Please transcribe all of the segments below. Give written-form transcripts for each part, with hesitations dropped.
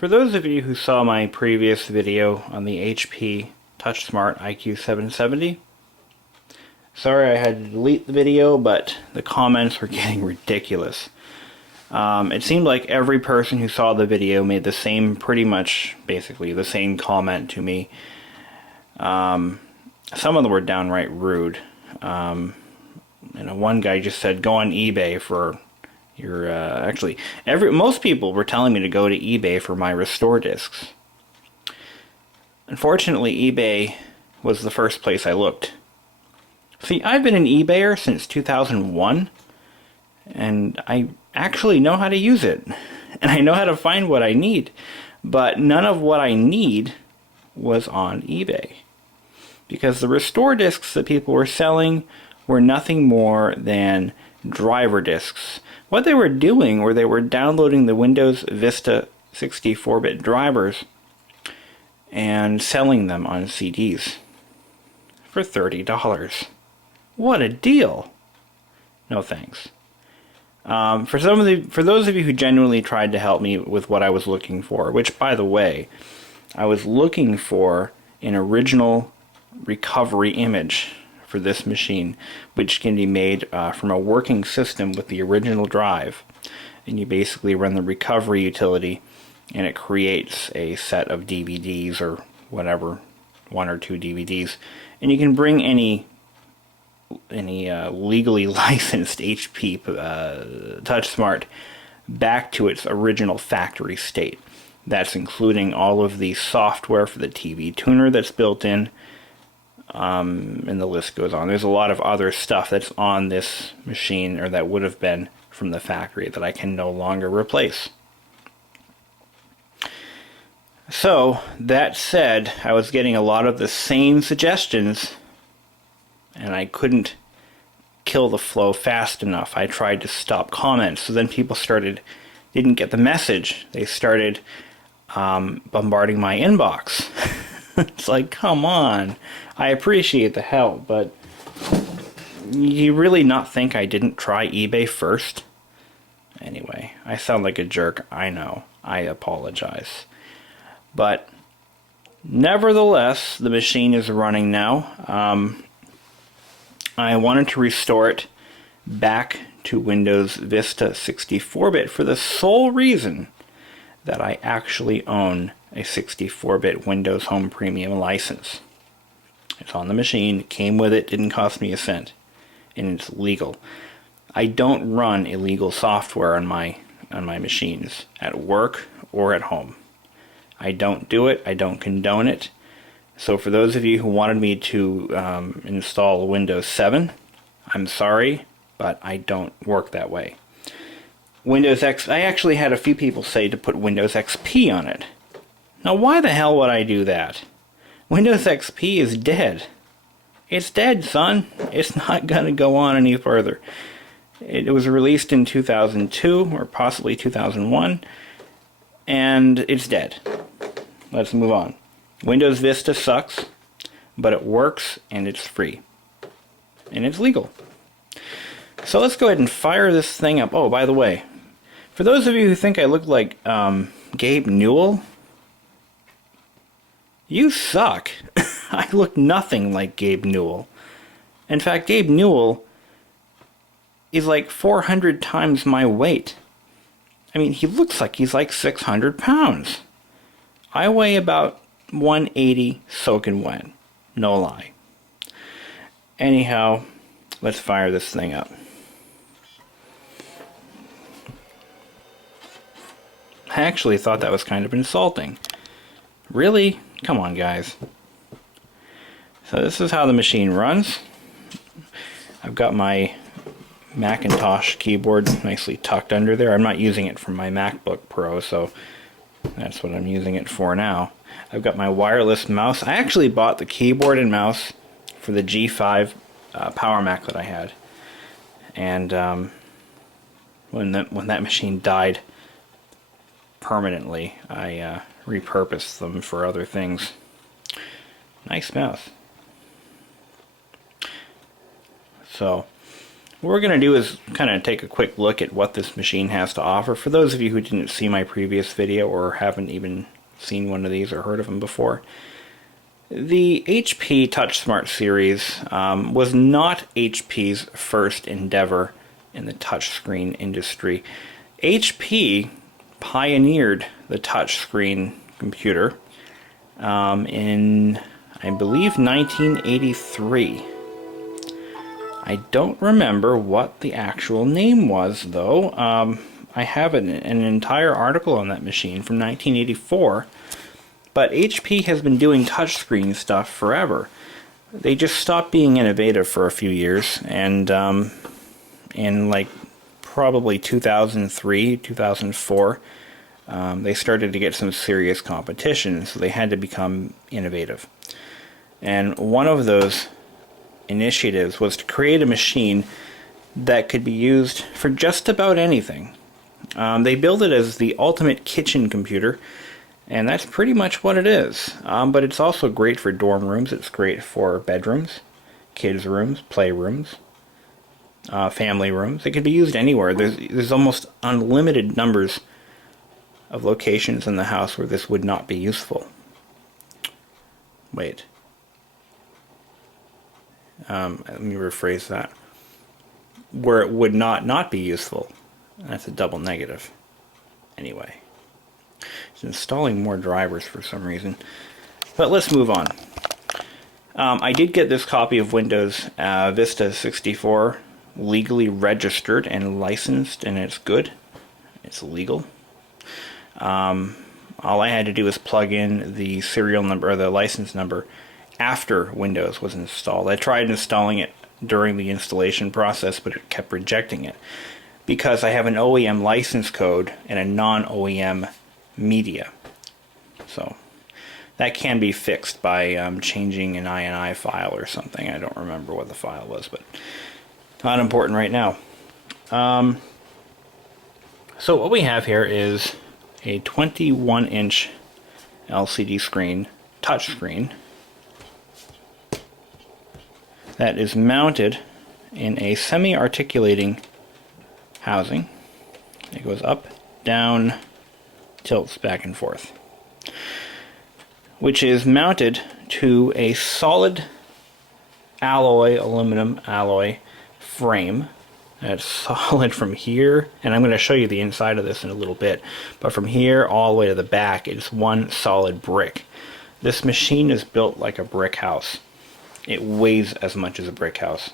For those of you who saw my previous video on the HP TouchSmart IQ770, sorry I had to delete the video, but the comments were getting ridiculous. It seemed like every person who saw the video made the same, pretty much, basically, the same comment to me. Some of them were downright rude. One guy just said, go on eBay for your, actually, most people were telling me to go to eBay for my restore discs. Unfortunately, eBay was the first place I looked. See, I've been an eBayer since 2001, and I actually know how to use it, and I know how to find what I need, but none of what I need was on eBay, because the restore discs that people were selling were nothing more than driver discs. What they were doing were they were downloading the Windows Vista 64-bit drivers and selling them on CDs for $30. What a deal! No thanks. For those of you who genuinely tried to help me with what I was looking for, which, by the way, I was looking for an original recovery image for this machine, which can be made from a working system with the original drive. And you basically run the recovery utility, and it creates a set of DVDs or whatever, 1 or 2 DVDs, and you can bring any legally licensed HP TouchSmart back to its original factory state. That's including all of the software for the TV tuner that's built in, and the list goes on. There's a lot of other stuff that's on this machine, or that would have been from the factory, that I can no longer replace. So, that said, I was getting a lot of the same suggestions, and I couldn't kill the flow fast enough. I tried to stop comments, so then people didn't get the message. They started bombarding my inbox. It's like, come on. I appreciate the help, but you really not think I didn't try eBay first? Anyway, I sound like a jerk, I know. I apologize. But nevertheless, the machine is running now. I wanted to restore it back to Windows Vista 64-bit for the sole reason that I actually own a 64-bit Windows Home Premium license. It's on the machine, came with it, didn't cost me a cent, and it's legal. I don't run illegal software on my machines, at work or at home. I don't do it, I don't condone it. So for those of you who wanted me to install Windows 7, I'm sorry, but I don't work that way. Windows X, I actually had a few people say to put Windows XP on it. Now why the hell would I do that? Windows XP is dead. It's dead, son. It's not going to go on any further. It was released in 2002, or possibly 2001, and it's dead. Let's move on. Windows Vista sucks, but it works, and it's free. And it's legal. So let's go ahead and fire this thing up. Oh, by the way, for those of you who think I look like Gabe Newell, you suck. I look nothing like Gabe Newell. In fact, Gabe Newell is like 400 times my weight. I mean, he looks like he's like 600 pounds. I weigh about 180 soaking wet. No lie. Anyhow, let's fire this thing up. I actually thought that was kind of insulting. Really? Come on, guys. So this is how the machine runs. I've got my Macintosh keyboard nicely tucked under there. I'm not using it for my MacBook Pro, so that's what I'm using it for now. I've got my wireless mouse. I actually bought the keyboard and mouse for the G5 Power Mac that I had. And when that machine died permanently, I repurposed them for other things. Nice mouse. So what we're going to do is kind of take a quick look at what this machine has to offer. For those of you who didn't see my previous video or haven't even seen one of these or heard of them before, the HP TouchSmart series was not HP's first endeavor in the touchscreen industry. HP pioneered the touchscreen computer in, I believe, 1983. I don't remember what the actual name was, though. I have an entire article on that machine from 1984. But HP has been doing touchscreen stuff forever. They just stopped being innovative for a few years, and in like probably 2003, 2004, they started to get some serious competition, so they had to become innovative. And one of those initiatives was to create a machine that could be used for just about anything. They billed it as the ultimate kitchen computer, and that's pretty much what it is. But it's also great for dorm rooms, it's great for bedrooms, kids' rooms, playrooms, family rooms. It can be used anywhere. There's almost unlimited numbers of locations in the house where this would not be useful. Wait. Let me rephrase that. Where it would not be useful. That's a double negative. Anyway. It's installing more drivers for some reason. But let's move on. I did get this copy of Windows Vista 64 legally registered and licensed, and it's good. It's legal. All I had to do was plug in the serial number or the license number after Windows was installed. I tried installing it during the installation process, but it kept rejecting it because I have an OEM license code and a non-OEM media. So that can be fixed by changing an INI file or something. I don't remember what the file was, but not important right now. So what we have here is a 21-inch LCD screen, touchscreen, that is mounted in a semi-articulating housing. It goes up, down, tilts back and forth, which is mounted to a solid aluminum alloy frame that's solid from here, and I'm going to show you the inside of this in a little bit, but from here all the way to the back it's one solid brick. This machine is built like a brick house. It weighs as much as a brick house.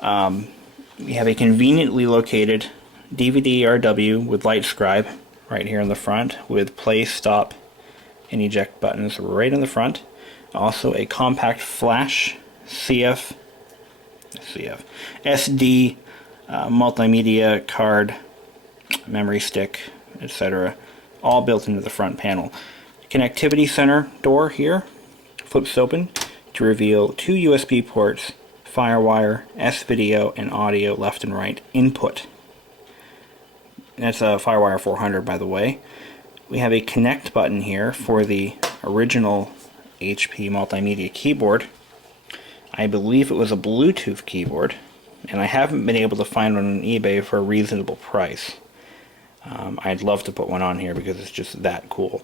We have a conveniently located DVD RW with light scribe right here in the front, with play, stop, and eject buttons right in the front. Also a compact flash SD multimedia card, memory stick, etc. all built into the front panel. Connectivity center door here flips open to reveal two USB ports, FireWire, S-Video, and audio left and right input. That's a FireWire 400, by the way. We have a connect button here for the original HP multimedia keyboard. I believe it was a Bluetooth keyboard, and I haven't been able to find one on eBay for a reasonable price. I'd love to put one on here because it's just that cool.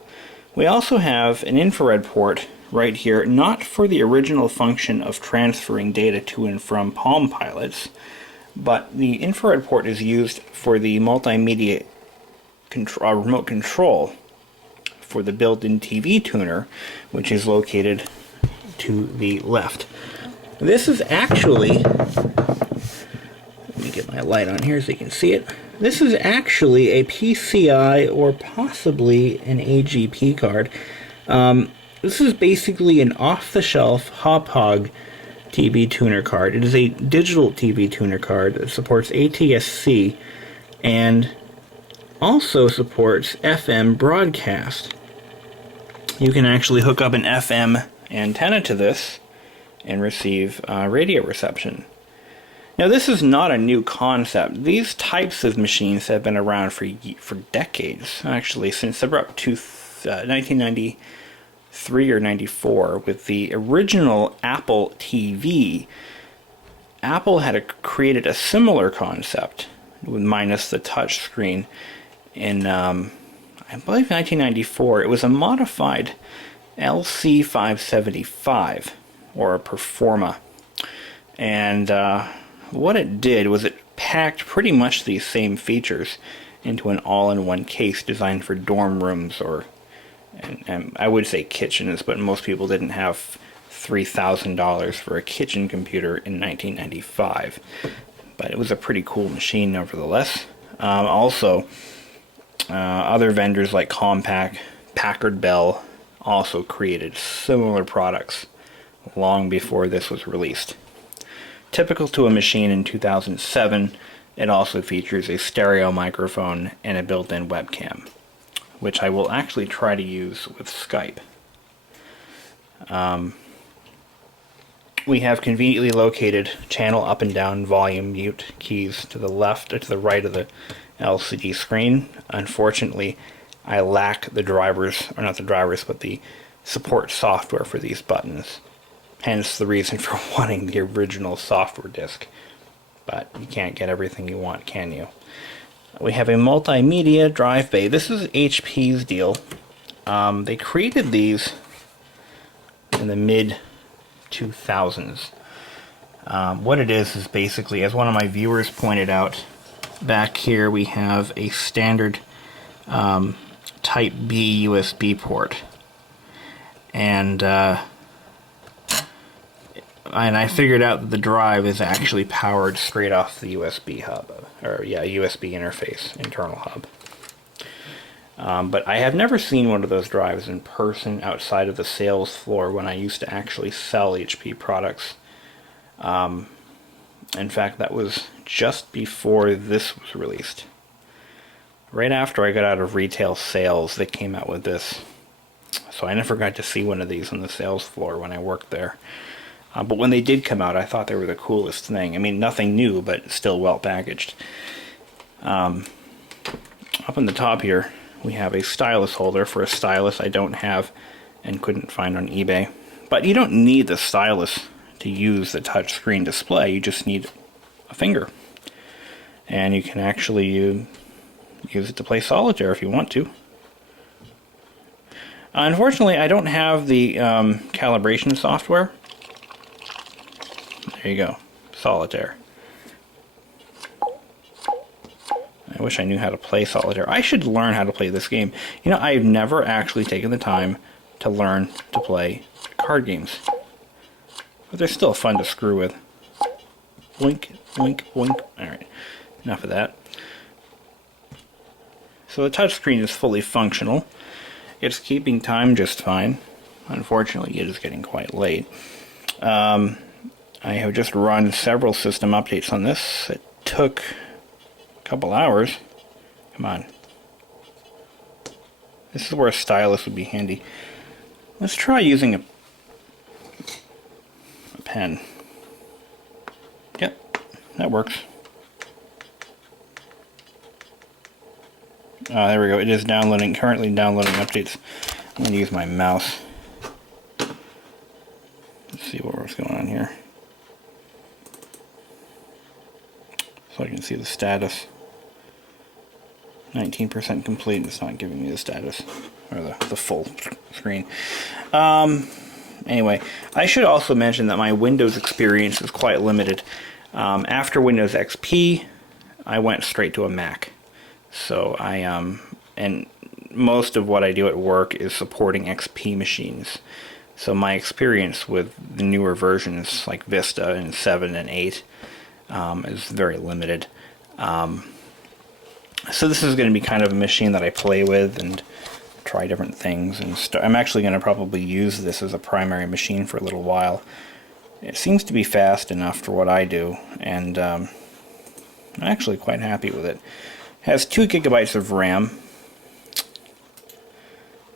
We also have an infrared port right here, not for the original function of transferring data to and from Palm Pilots, but the infrared port is used for the multimedia remote control for the built-in TV tuner, which is located to the left. This is actually, let me get my light on here so you can see it. This is actually a PCI or possibly an AGP card. This is basically an off-the-shelf Hop-Hog TV tuner card. It is a digital TV tuner card that supports ATSC and also supports FM broadcast. You can actually hook up an FM antenna to this and receive radio reception. Now, this is not a new concept. These types of machines have been around for decades, actually, since about 1993 or 94, with the original Apple TV. Apple had created a similar concept, with minus the touch screen, in I believe 1994. It was a modified LC575, or a Performa, and what it did was it packed pretty much these same features into an all-in-one case designed for dorm rooms, or and I would say kitchens, but most people didn't have $3,000 for a kitchen computer in 1995. But it was a pretty cool machine nevertheless. Also, other vendors like Compaq, Packard Bell also created similar products long before this was released. Typical to a machine in 2007, it also features a stereo microphone and a built-in webcam, which I will actually try to use with Skype. We have conveniently located channel up and down volume mute keys to the left or to the right of the LCD screen. Unfortunately, I lack the drivers, or not the drivers, but the support software for these buttons. Hence the reason for wanting the original software disk. But you can't get everything you want, can you? We have a multimedia drive bay. This is HP's deal. They created these in the mid-2000s. What it is basically, as one of my viewers pointed out, back here we have a standard Type B USB port. And I figured out that the drive is actually powered straight off the USB hub, or yeah, USB interface, internal hub. But I have never seen one of those drives in person outside of the sales floor when I used to actually sell HP products. In fact, that was just before this was released. Right after I got out of retail sales, they came out with this. So I never got to see one of these on the sales floor when I worked there. But when they did come out, I thought they were the coolest thing. I mean, nothing new, but still well packaged. Up in the top here, we have a stylus holder for a stylus I don't have and couldn't find on eBay. But you don't need the stylus to use the touchscreen display. You just need a finger. And you can actually use it to play Solitaire if you want to. Unfortunately, I don't have the calibration software. There you go, Solitaire. I wish I knew how to play Solitaire. I should learn how to play this game. You know, I've never actually taken the time to learn to play card games. But they're still fun to screw with. Boink, boink, boink. Alright, enough of that. So the touchscreen is fully functional. It's keeping time just fine. Unfortunately, it is getting quite late. I have just run several system updates on this. It took a couple hours. Come on. This is where a stylus would be handy. Let's try using a pen. Yep, that works. There we go. It is downloading, currently downloading updates. I'm going to use my mouse. Let's see what's going on here. So I can see the status. 19% complete. It's not giving me the status, or the full screen. Anyway, I should also mention that my Windows experience is quite limited. After Windows XP, I went straight to a Mac. So and most of what I do at work is supporting XP machines. So my experience with the newer versions like Vista and 7 and 8 is very limited. So this is going to be kind of a machine that I play with and try different things. And I'm actually going to probably use this as a primary machine for a little while. It seems to be fast enough for what I do, and I'm actually quite happy with it. Has 2 gigabytes of RAM,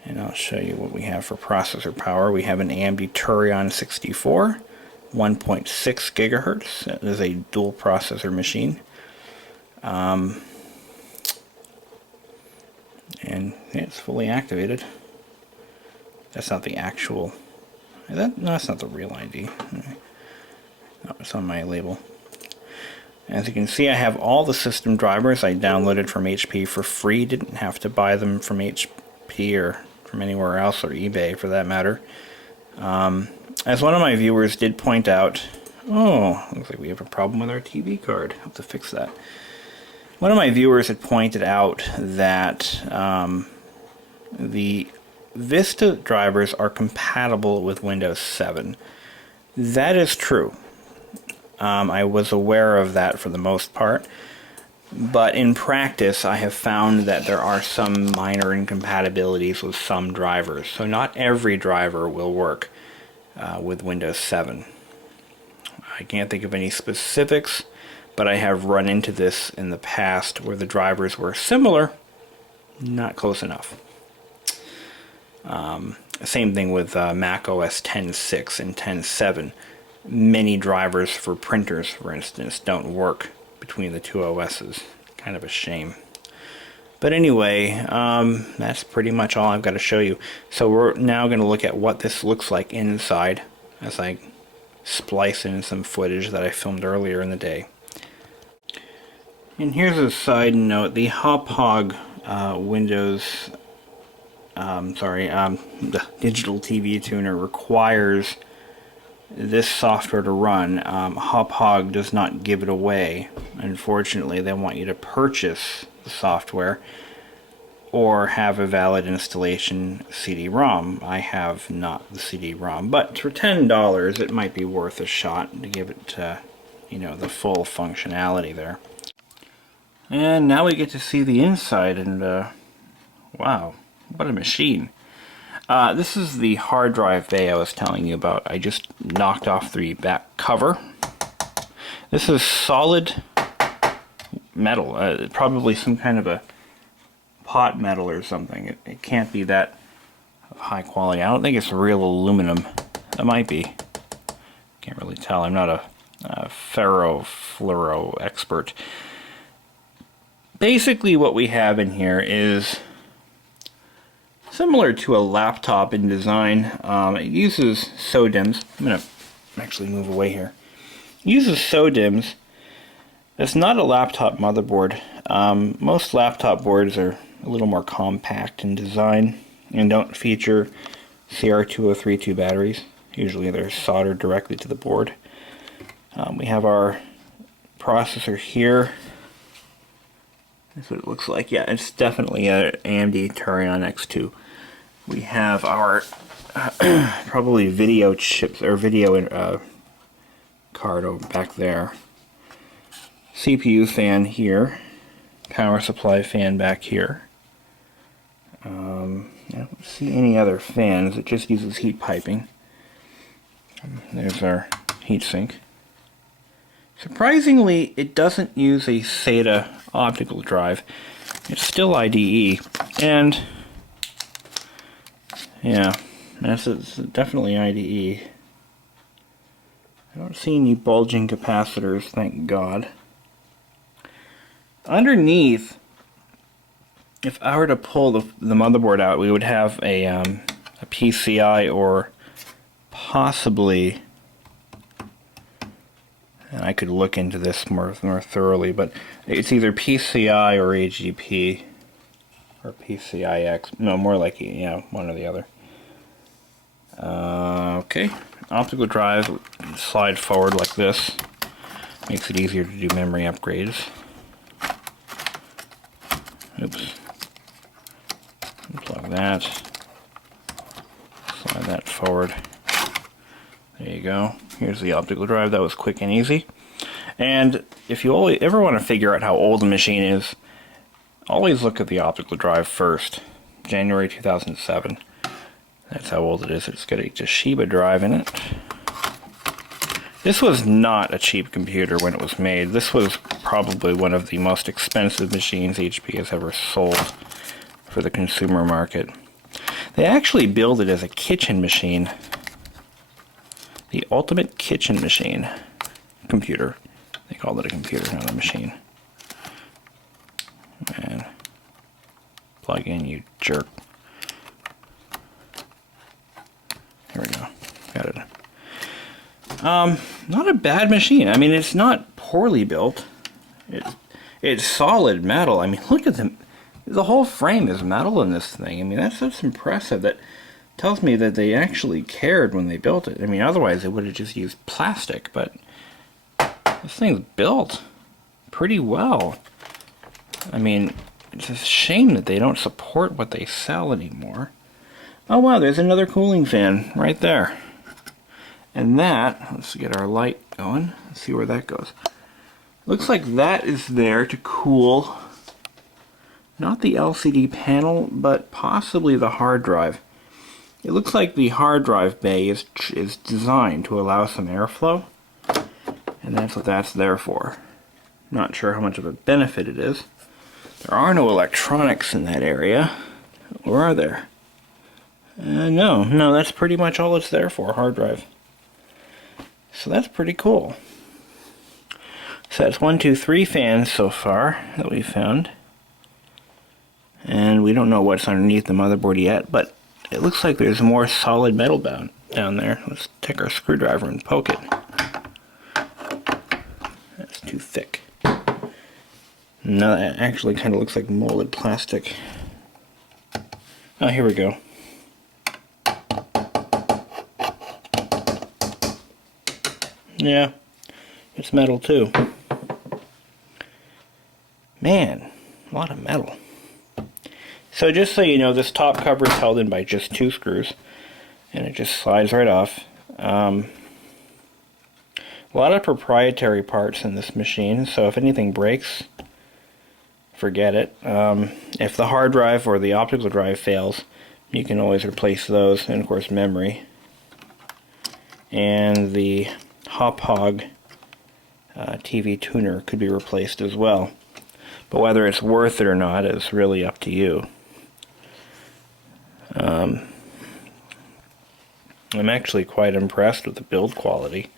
and I'll show you what we have for processor power. We have an AMD Turion 64, 1.6 gigahertz. That is a dual processor machine. And it's fully activated. That's not the actual. No, that's not the real ID. No, it's on my label. As you can see, I have all the system drivers I downloaded from HP for free. Didn't have to buy them from HP or from anywhere else, or eBay for that matter. As one of my viewers did point out, oh, looks like we have a problem with our TV card. Have to fix that. One of my viewers had pointed out that the Vista drivers are compatible with Windows 7. That is true. I was aware of that for the most part, but in practice I have found that there are some minor incompatibilities with some drivers, so not every driver will work with Windows 7. I can't think of any specifics, but I have run into this in the past where the drivers were similar, not close enough. Same thing with Mac OS 10.6 and 10.7. Many drivers for printers, for instance, don't work between the two OSs. Kind of a shame. But anyway, that's pretty much all I've got to show you. So we're now going to look at what this looks like inside as I splice in some footage that I filmed earlier in the day. And here's a side note. The Hauppauge Windows, the digital TV tuner requires this software to run. Hauppauge does not give it away. Unfortunately, they want you to purchase the software or have a valid installation CD-ROM. I have not the CD-ROM, but for $10 it might be worth a shot to give it the full functionality there. And now we get to see the inside, and wow, what a machine. This is the hard drive bay I was telling you about. I just knocked off the back cover. This is solid metal, probably some kind of a pot metal or something. It can't be that high quality. I don't think it's real aluminum. It might be. Can't really tell. I'm not a ferro-fluoro expert. Basically what we have in here is similar to a laptop in design. It uses SODIMMs. I'm going to actually move away here. It uses SODIMMs. It's not a laptop motherboard. Most laptop boards are a little more compact in design and don't feature CR2032 batteries. Usually they're soldered directly to the board. We have our processor here. That's what it looks like. Yeah, it's definitely an AMD Turion X2. We have our probably video chips or video card over back there. CPU fan here. Power supply fan back here. I don't see any other fans. It just uses heat piping. There's our heatsink. Surprisingly, it doesn't use a SATA optical drive. It's still IDE, and yeah, it's definitely IDE. I don't see any bulging capacitors, thank God. Underneath, if I were to pull the motherboard out, we would have a PCI or possibly, and I could look into this more thoroughly, but it's either PCI or AGP or PCIX. No, more like, yeah, one or the other. Okay, optical drive, slide forward like this. Makes it easier to do memory upgrades. Oops. Unplug that. Slide that forward. There you go. Here's the optical drive. That was quick and easy. And if you ever want to figure out how old a machine is, always look at the optical drive first. January 2007. That's how old it is. It's got a Toshiba drive in it. This was not a cheap computer when it was made. This was probably one of the most expensive machines HP has ever sold for the consumer market. They actually build it as a kitchen machine. The ultimate kitchen machine computer. They called it a computer, not a machine. And plug in, you jerk. Here we go. Got it. Not a bad machine. I mean, it's not poorly built. It's solid metal. I mean, look at the whole frame is metal in this thing. I mean, that's impressive. That tells me that they actually cared when they built it. I mean, otherwise they would have just used plastic, but this thing's built pretty well. I mean, it's a shame that they don't support what they sell anymore. Oh wow, there's another cooling fan right there. And that, let's get our light going. Let's see where that goes. Looks like that is there to cool not the LCD panel, but possibly the hard drive. It looks like the hard drive bay is designed to allow some airflow, and that's what that's there for. Not sure how much of a benefit it is. There are no electronics in that area, or are there? No, that's pretty much all it's there for, hard drive. So that's pretty cool. So that's 1, 2, 3 fans so far that we found. And we don't know what's underneath the motherboard yet, but it looks like there's more solid metal down there. Let's take our screwdriver and poke it. That's too thick. No, that actually kind of looks like molded plastic. Oh, here we go. Yeah, it's metal too. Man, a lot of metal. So just so you know, this top cover is held in by just 2 screws, and it just slides right off. A lot of proprietary parts in this machine, so if anything breaks, forget it. If the hard drive or the optical drive fails, you can always replace those, and of course memory. And the Hop Hog TV tuner could be replaced as well. But whether it's worth it or not is really up to you. I'm actually quite impressed with the build quality.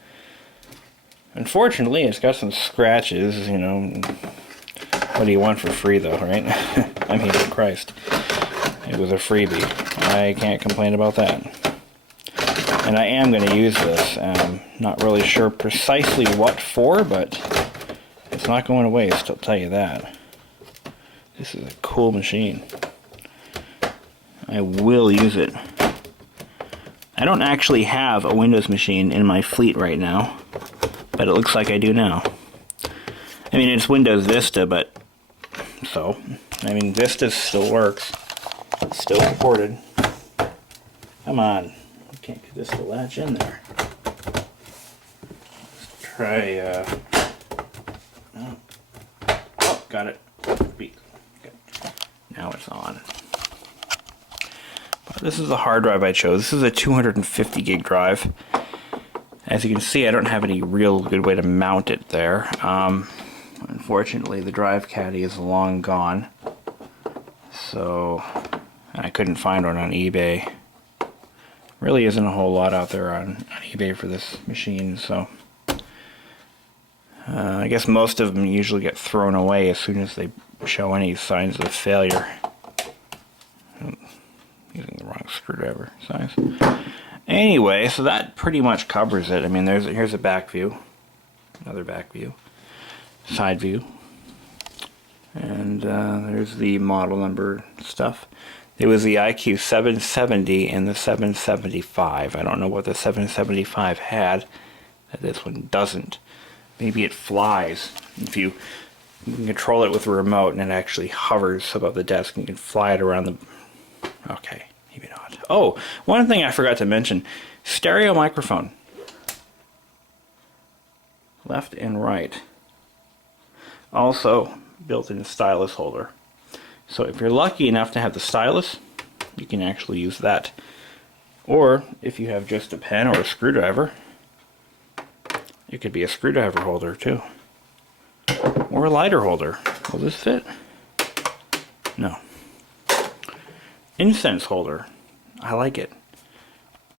Unfortunately, it's got some scratches, you know. What do you want for free though, right? I mean, Christ. It was a freebie. I can't complain about that. And I am going to use this. Not really sure precisely what for, but it's not going to waste, I'll tell you that. This is a cool machine. I will use it. I don't actually have a Windows machine in my fleet right now, but it looks like I do now. I mean, it's Windows Vista, but so, I mean, Vista still works. It's still supported. Come on. I can't get this to latch in there. Let's try, oh, got it. Beep. Okay. Now it's on. But this is the hard drive I chose. This is a 250 gig drive. As you can see, I don't have any real good way to mount it there. Unfortunately, the drive caddy is long gone. So, I couldn't find one on eBay. Really isn't a whole lot out there on eBay for this machine, so I guess most of them usually get thrown away as soon as they show any signs of failure. Using the wrong screwdriver size. Anyway, so that pretty much covers it. I mean, here's a back view, another back view, side view, and there's the model number stuff. It was the IQ770 and the 775. I don't know what the 775 had that this one doesn't. Maybe it flies. If you can control it with a remote and it actually hovers above the desk and you can fly it around the... Okay, maybe not. Oh, one thing I forgot to mention. Stereo microphone. Left and right. Also built-in stylus holder. So if you're lucky enough to have the stylus, you can actually use that. Or if you have just a pen or a screwdriver, it could be a screwdriver holder too. Or a lighter holder. Will this fit? No. Incense holder. I like it.